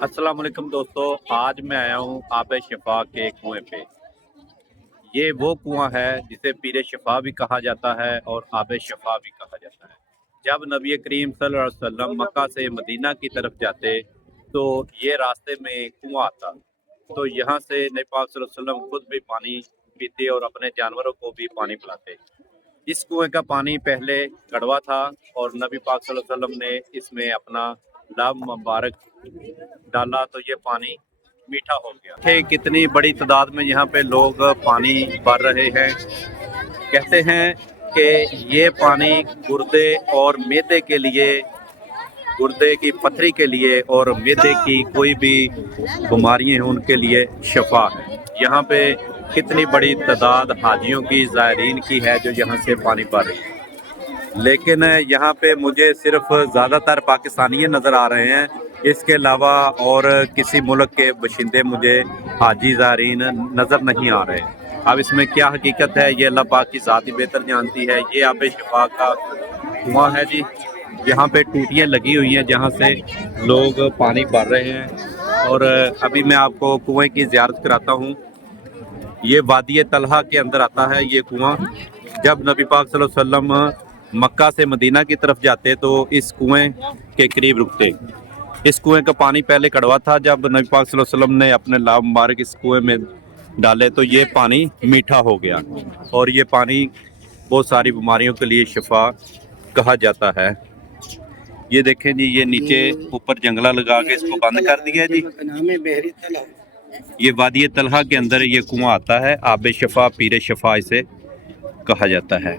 अस्सलाम वालेकुम दोस्तों। आज मैं आया हूँ आब शिफा के कुएं पे। ये वो कुआं है जिसे पीर शिफा भी कहा जाता है और आब शिफा भी कहा जाता है। जब नबी करीम सल्लल्लाहु अलैहि वसल्लम मक्का से मदीना की तरफ जाते तो ये रास्ते में कुआं आता, तो यहाँ से नबी पाक सल्लल्लाहु अलैहि वसल्लम खुद भी पानी पीते और अपने जानवरों को भी पानी पिलाते। इस कुएं का पानी पहले कड़वा था और नबी पाक सल्लल्लाहु अलैहि वसल्लम ने इसमें अपना लाब मुबारक डाला तो ये पानी मीठा हो गया। कितनी बड़ी तादाद में यहाँ पे लोग पानी भर रहे हैं। कहते हैं कि ये पानी गुर्दे और मैदे के लिए, गुर्दे की पथरी के लिए और मैदे की कोई भी बीमारियां हैं उनके लिए शफा है। यहाँ पे कितनी बड़ी तादाद हाजियों की, ज़ायरीन की है जो यहाँ से पानी भर रही है। लेकिन यहाँ पे मुझे सिर्फ ज़्यादातर पाकिस्तानी नज़र आ रहे हैं, इसके अलावा और किसी मुल्क के बशिंदे मुझे हाजी ज़ायरीन नज़र नहीं आ रहे। अब इसमें क्या हकीकत है ये अल्लाह पाक की ज़ात ही बेहतर जानती है। ये आब शिफा का कुआं है जी। यहाँ पे टूटियाँ लगी हुई हैं जहाँ से लोग पानी भर रहे हैं। और अभी मैं आपको कुएं की ज़ियारत कराता हूँ। ये वादी तलहा के अंदर आता है ये कुआं। जब नबी पाक सल्लल्लाहु अलैहि वसल्लम मक्का से मदीना की तरफ जाते तो इस कुएं के करीब रुकते। इस कुएं का पानी पहले कड़वा था। जब नबी पाक सल्लल्लाहु अलैहि वसल्लम ने अपने लाब मुबारक इस कुएं में डाले तो ये पानी मीठा हो गया और ये पानी बहुत सारी बीमारियों के लिए शिफा कहा जाता है। ये देखें जी, ये नीचे ऊपर जंगला लगा के इसको बंद कर दिया जी। ये वादी तलहा के अंदर ये कुआं आता है। आब शिफा, पीर शिफा इसे कहा जाता है।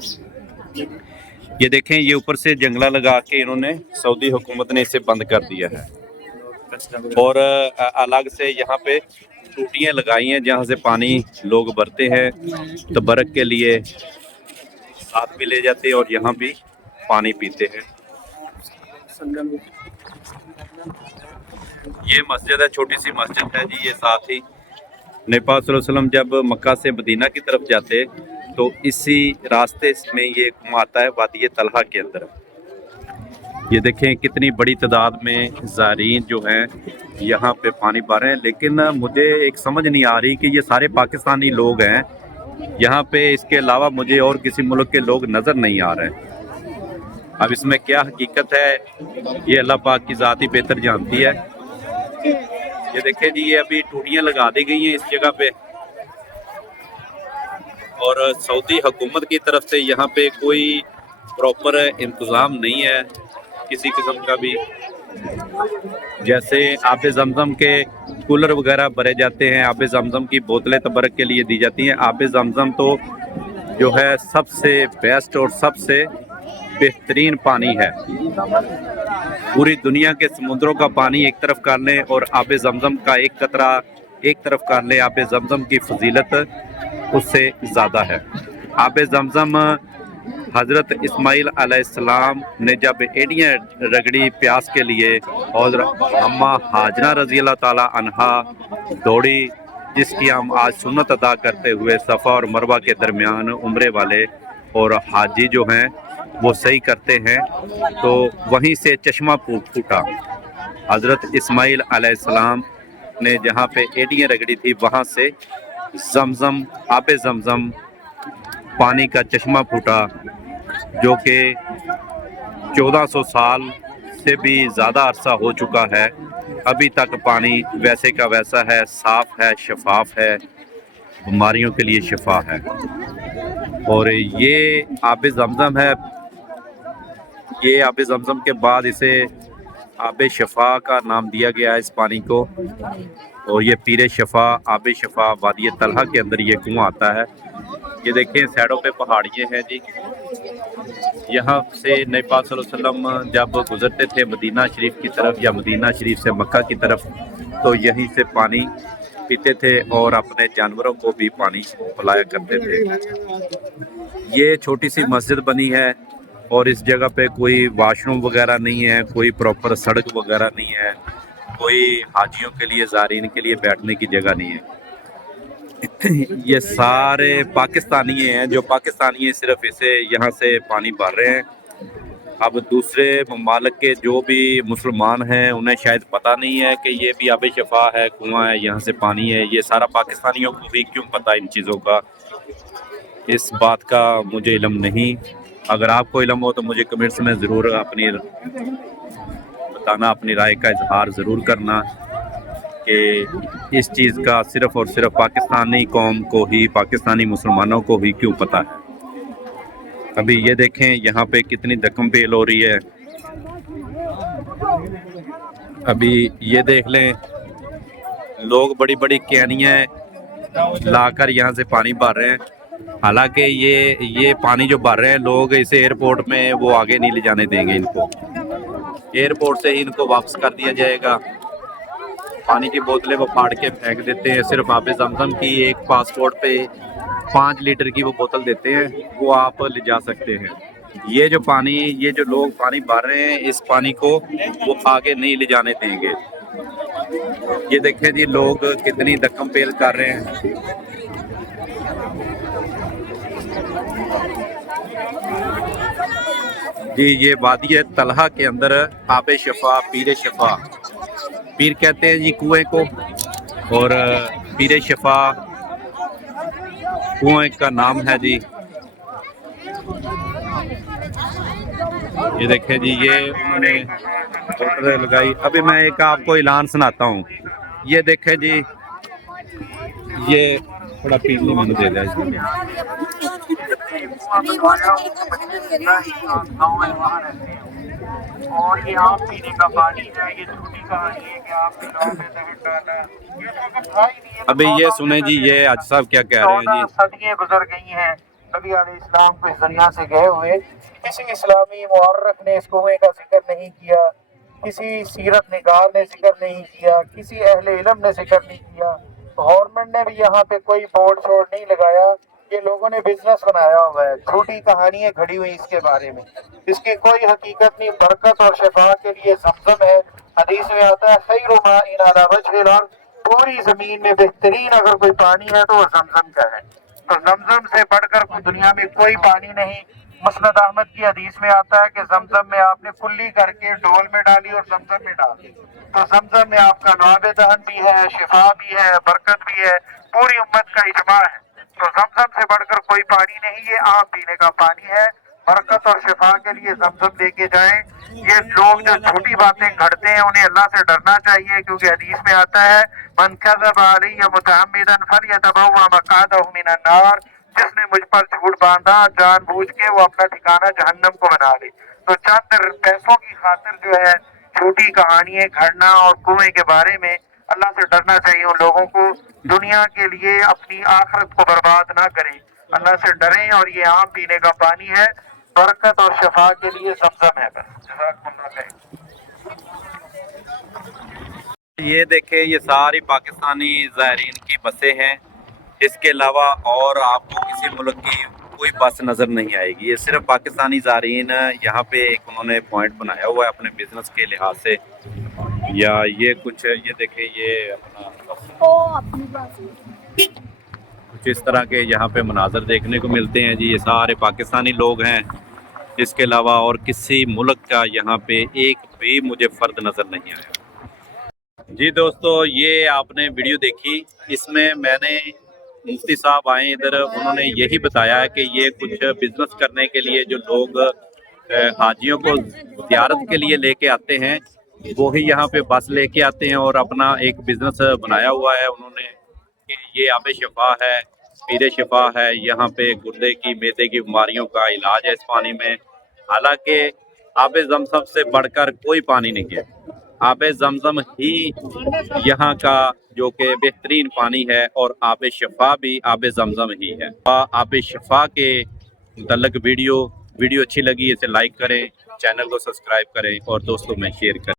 ये देखें, ये ऊपर से जंगला लगा के इन्होंने, सऊदी हुकूमत ने इसे बंद कर दिया है। और अलग से यहाँ पे टूटियाँ लगाई हैं जहाँ से पानी लोग भरते हैं, तबरक के लिए साथ भी ले जाते हैं और यहाँ भी पानी पीते हैं। ये मस्जिद है, छोटी सी मस्जिद है जी। ये साथ ही नबी पाक सल्लल्लाहु अलैहि वसल्लम जब मक्का से मदीना की तरफ जाते तो इसी रास्ते में ये कुआं आता है वादी तलहा के अंदर। ये देखें कितनी बड़ी तादाद में ज़ायरीन जो हैं यहाँ पे पानी भर रहे हैं। लेकिन मुझे एक समझ नहीं आ रही कि ये सारे पाकिस्तानी लोग हैं यहाँ पे, इसके अलावा मुझे और किसी मुल्क के लोग नज़र नहीं आ रहे हैं। अब इसमें क्या हकीकत है ये अल्लाह पाक की ज़ात ही बेहतर जानती है। ये देखें जी, ये अभी टूटियाँ लगा दी गई हैं इस जगह पे और सऊदी हुकूमत की तरफ से यहाँ पे कोई प्रॉपर इंतज़ाम नहीं है किसी किस्म का भी। जैसे आब जमजम के कूलर वगैरह भरे जाते हैं, आब जमजम की बोतलें तबरक के लिए दी जाती हैं। आब जमजम तो जो है सबसे बेस्ट और सबसे बेहतरीन पानी है। पूरी दुनिया के समुद्रों का पानी एक तरफ कर लें और आब जमजम का एक कतरा एक तरफ कर लें, आब जमजम की फजीलत उससे ज़्यादा है। आब जमजम हज़रत इस्माइल अलैहिस्सलाम ने जब एड़ियाँ रगड़ी प्यास के लिए और अम्मा हाजरा रज़ी अल्लाह ताला अन्हा दौड़ी, जिसकी हम आज सुन्नत अदा करते हुए सफ़ा और मरवा के दरमियान उम्रे वाले और हाजी जो हैं वो सही करते हैं, तो वहीं से चश्मा फूटा। हज़रत इस्माइल अलैहिस्सलाम ने जहाँ पे एड़ियाँ रगड़ी थी वहाँ से जमजम, आब जमजम पानी का चश्मा फूटा, जो कि 1400 साल से भी ज़्यादा अरसा हो चुका है। अभी तक पानी वैसे का वैसा है, साफ़ है, शफाफ है, बीमारियों के लिए शिफा है। और ये आब जमजम है। ये आब जमजम के बाद इसे आब शिफा का नाम दिया गया है इस पानी को। और ये पीर शिफा, आब शिफा वादी तलहा के अंदर ये कुआं आता है। ये देखें, साइडों पे पहाड़ियाँ हैं जी। यहाँ से नबी पाक सल्लल्लाहु अलैहि वसल्लम जब गुजरते थे मदीना शरीफ की तरफ या मदीना शरीफ से मक्का की तरफ, तो यहीं से पानी पीते थे और अपने जानवरों को भी पानी पिलाया करते थे। ये छोटी सी मस्जिद बनी है और इस जगह पे कोई वाशरूम वगैरह नहीं है, कोई प्रॉपर सड़क वगैरह नहीं है, कोई हाजियों के लिए, ज़ायरीन के लिए बैठने की जगह नहीं है। ये सारे पाकिस्तानी हैं, जो पाकिस्तानी सिर्फ इसे यहाँ से पानी भर रहे हैं। अब दूसरे ममालिक के जो भी मुसलमान हैं उन्हें शायद पता नहीं है कि ये भी आब शफा है, कुआं है, यहाँ से पानी है। ये सारा पाकिस्तानियों को भी क्यों पता इन चीज़ों का, इस बात का मुझे इल्म नहीं। अगर आपको इल्म हो तो मुझे कमेंट्स में ज़रूर अपनी बताना, अपनी राय का इजहार ज़रूर करना कि इस चीज़ का सिर्फ़ और सिर्फ पाकिस्तानी कौम को ही, पाकिस्तानी मुसलमानों को ही क्यों पता है। अभी ये देखें यहाँ पे कितनी दकम पेल हो रही है। अभी ये देख लें, लोग बड़ी बड़ी कैनियाँ लाकर यहाँ से पानी भर रहे हैं। हालांकि ये पानी जो भर रहे हैं लोग, इसे एयरपोर्ट में वो आगे नहीं ले जाने देंगे। इनको एयरपोर्ट से ही इनको वापस कर दिया जाएगा। पानी की बोतलें वो फाड़ के फेंक देते हैं। सिर्फ आब ज़मज़म की एक पासपोर्ट पे 5 लीटर की वो बोतल देते हैं, वो आप ले जा सकते हैं। ये जो पानी, ये जो लोग पानी भर रहे हैं, इस पानी को वो आगे नहीं ले जाने देंगे। ये देखें जी, लोग कितनी दकम पेल कर रहे हैं। जी ये वादी है तलहा के अंदर आब शफा, पीर शफा। पीर कहते हैं जी कुएं को, और पीर शफा कुएं का नाम है जी। ये देखें जी, ये उन्होंने मोटर लगाई। अभी मैं एक आपको ऐलान सुनाता हूँ। ये देखें जी, ये थोड़ा पीली मैंने दे दिया। और ये आप पीने का पानी है, ये छोटी कहानी है कि आपने गाँव में जहर डाला। ये तो कुछ था ही नहीं है। अभी ये सुने जी, ये आज साहब क्या कह रहे हैं जी। सदियां गुजर गई हैं, नबी अलैहिस्सलाम को इस दुनिया से गए हुए, किसी इस्लामी मुअर्रिख ने इस कुएं का जिक्र नहीं किया, किसी सीरत निगार ने जिक्र नहीं किया, किसी अहले इल्म ने जिक्र नहीं किया। गवर्नमेंट ने भी यहाँ पे कोई बोर्ड शोर्ड नहीं लगाया। ये लोगों ने बिजनेस बनाया हुआ है, झूठी कहानियां खड़ी हुई इसके बारे में। इसकी कोई हकीकत नहीं। बरकत और शफा के लिए ज़मज़म है। हदीस में आता है खैरु माइन अला वजहिल अर्ज़, पूरी जमीन में बेहतरीन अगर कोई पानी है तो वो ज़मज़म का है। तो ज़मज़म से बढ़कर कोई दुनिया में कोई पानी नहीं। मुस्नद अहमद की हदीस में आता है कि ज़मज़म में आपने कुल्ली करके डोल में डाली और ज़मज़म में डाल दी, तो ज़मज़म में आपका नवाब दहन भी है, शिफा भी है, बरकत भी है, पूरी उम्मत का इजमा है। तो ज़मज़म से बढ़कर कोई पानी नहीं, ये आम पीने का पानी है। बरकत और शिफा के लिए ज़मज़म लेके जाएं। ये लोग जो झूठी बातें घड़ते हैं उन्हें अल्लाह से डरना चाहिए, क्योंकि हदीस में आता है मन कज़ब अलैया मुतअम्मिदन फलयतबव्वा मक़अदहु मिनन नार, जिसने मुझ पर झूठ बांधा जानबूझ के वो अपना ठिकाना जहन्नम को बना ले। तो चंद पैसों की खातिर जो है झूठी कहानियां घड़ना और कुएं के बारे में, अल्लाह से डरना चाहिए उन लोगों को। दुनिया के लिए अपनी आखिरत को बर्बाद ना करें, अल्लाह से डरें। और ये आम पीने का पानी है, बरकत और शफा के लिए ज़मज़म है। बस जज़ाकुमुल्लाह खैर। ये देखें, ये सारी पाकिस्तानी ज़ायरीन की बसें हैं। इसके अलावा और आपको किसी मुल्क की कोई बस नज़र नहीं आएगी। ये सिर्फ पाकिस्तानी ज़ायरीन यहाँ पे एक उन्होंने पॉइंट बनाया हुआ है अपने बिजनेस के लिहाज से, या ये कुछ, ये देखें, ये अपना कुछ इस तरह के यहाँ पे मनाजर देखने को मिलते हैं जी। ये सारे पाकिस्तानी लोग हैं। इसके अलावा और किसी मुल्क का यहाँ पे एक भी मुझे फ़र्द नज़र नहीं आया। जी दोस्तों, ये आपने वीडियो देखी, इसमें मैंने मुफ्ती साहब आए इधर, उन्होंने यही बताया है कि ये कुछ बिजनेस करने के लिए जो लोग हाजियों को ज़ियारत के लिए लेके आते हैं, वो ही यहाँ पे बस लेके आते हैं और अपना एक बिजनेस बनाया हुआ है उन्होंने कि ये आब शफा है, पीर शफा है। यहाँ पे गुर्दे की, मैदे की बीमारियों का इलाज है इस पानी में। हालांकि आब ज़मज़म से बढ़कर कोई पानी नहीं है। आब ज़मज़म ही यहाँ का जो कि बेहतरीन पानी है, और आब शफा भी आब ज़मज़म ही है। आब शफा के मुतल्लिक़ वीडियो अच्छी लगी इसे लाइक करें, चैनल को सब्सक्राइब करें और दोस्तों में शेयर करें।